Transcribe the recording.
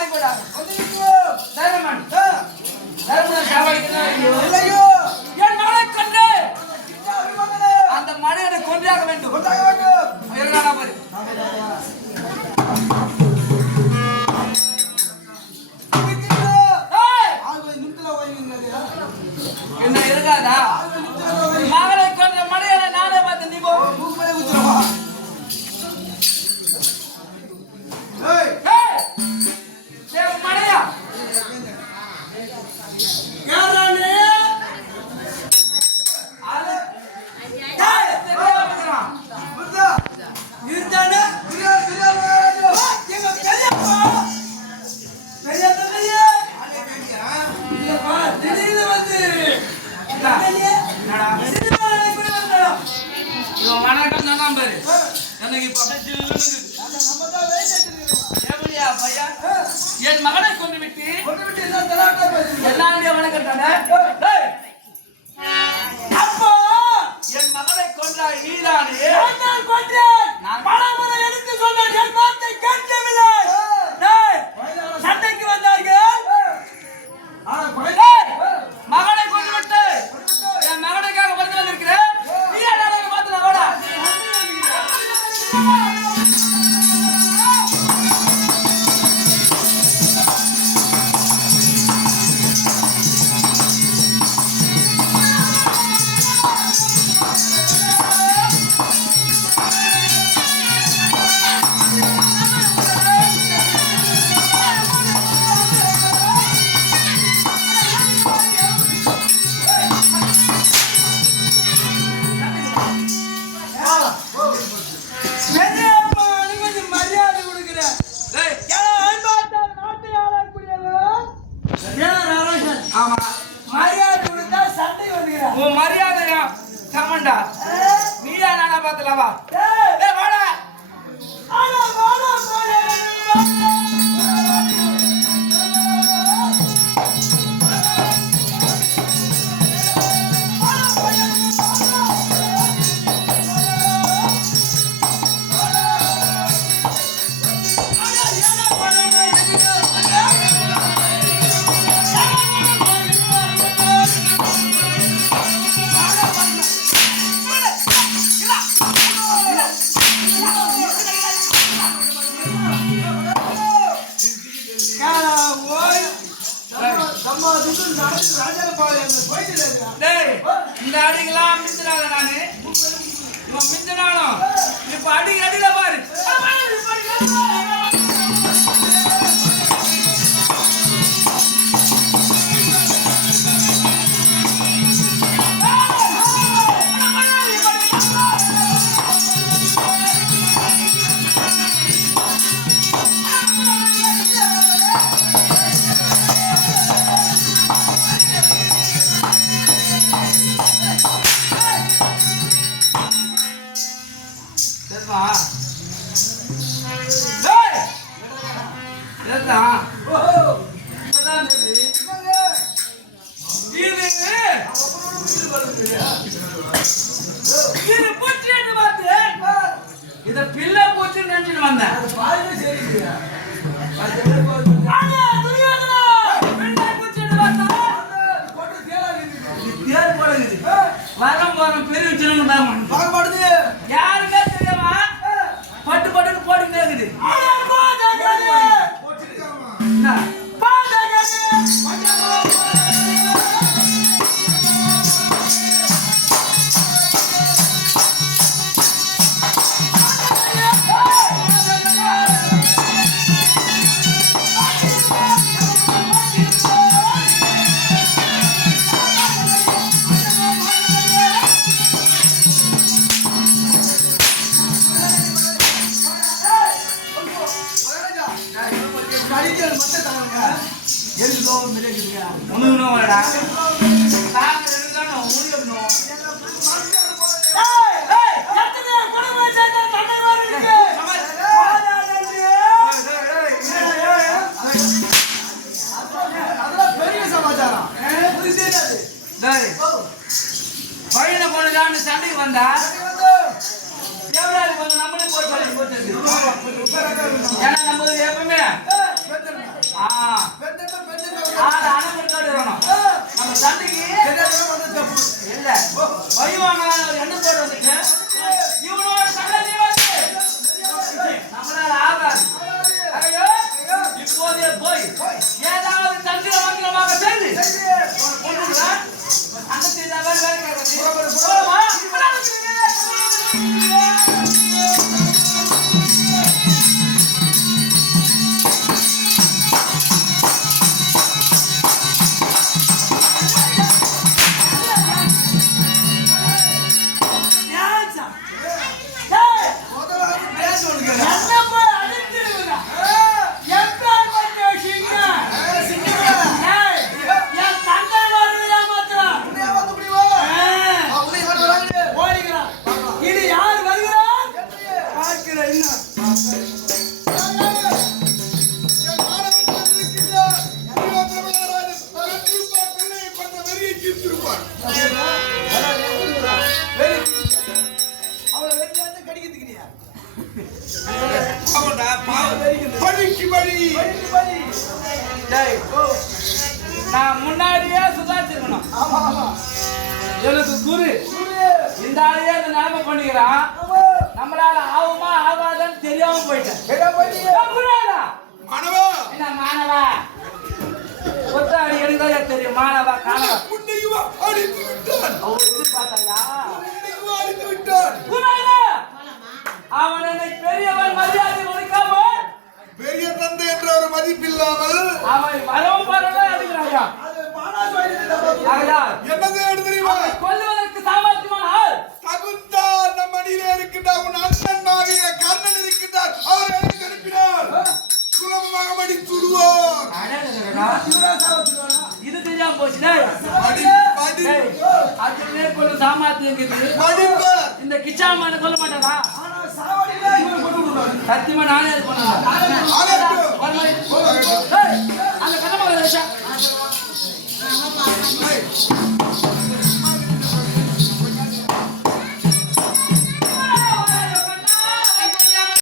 ஆடிக்கூடாது தைரமன் இல்லையோ என் மகளை கொண்டு அந்த மனிதனை கொன்றாக வேண்டும். என்ன இருக்காதா மகளை கொன்ற மனிதனை நானே பார்த்து நீ மனையா வணக்கம் தான் பாரு எனக்கு என் மகனை கொண்டு விட்டு எல்லாருடைய வணக்கம் தானே அப்போ என் மகனை கொன்றாய் நீதானே நான் பணமுறை எடுத்து சொன்ன என் வார்த்தை கேட்கவில்லை. சண்டைக்கு வந்தார்கள் மகனை கொண்டு விட்டு என் மகனுக்காக வந்து வந்திருக்கிறேன். நீ என்ன பார்த்துல வாடா மரியாதையா கமண்டா நீயா நானா பாத்தலவா வாடா இந்த அடிக்கலாம் மிஞ்சினால நானு இவன் மிஞ்சினாலும் இப்ப அடி அடியில பாரு இத பிள்ளை போச்சு நினைச்சிட்டு வந்தேன். வரம் வரம் பெரிய வச்சிருங்க யாருமே தெரியாமா பட்டு பட்டுன்னு போட்டுக்கிட்டே இருக்குது. பையனை போனதான்னு சண்டைக்கு வந்தா நம்மளே போய் ஏன்னா நம்ம எப்பவுமே டேய், நான் முன்னாடியே சுதாச்சிருக்கணும். எனக்கு குரு இந்த ஆளையே இந்த நிலைமை பண்ணிக்கிறான். நம்மளால ஆகுமா ஆகாதான்னு தெரியாம போயிட்டேன். என்ன மாணவா ஒத்தாடி எடுத்தாலே தெரியும். மாணவா காணவா அவன் என்னை பெரியவன் மரியாதை கொடுக்காமல் பெரிய தந்தை என்ற ஒரு மதிப்பில்லாமல் அவன் வரவும் வரலாம் எடுக்கிறாயா? என்னது தெரியுமா? கொல்லுவதற்கு சாமர்த்தியமான ஆள் தகுந்தா நம் அணியிலே இருக்கின்ற உன் அண்ணன் மாவிய கர்ணன் இருக்கின்றார். அவர் எனக்கு அனுப்பினார். சுலபமாக மடி சுடுவார். இது தெரியாம போச்சுடா. அதுவே கொஞ்சம் சாமர்த்தியம் இருக்குது. இந்த கிச்சாமான கொல்ல மாட்டாரா? சத்தியமா நானே அது பண்ணுவேன். அந்த கதை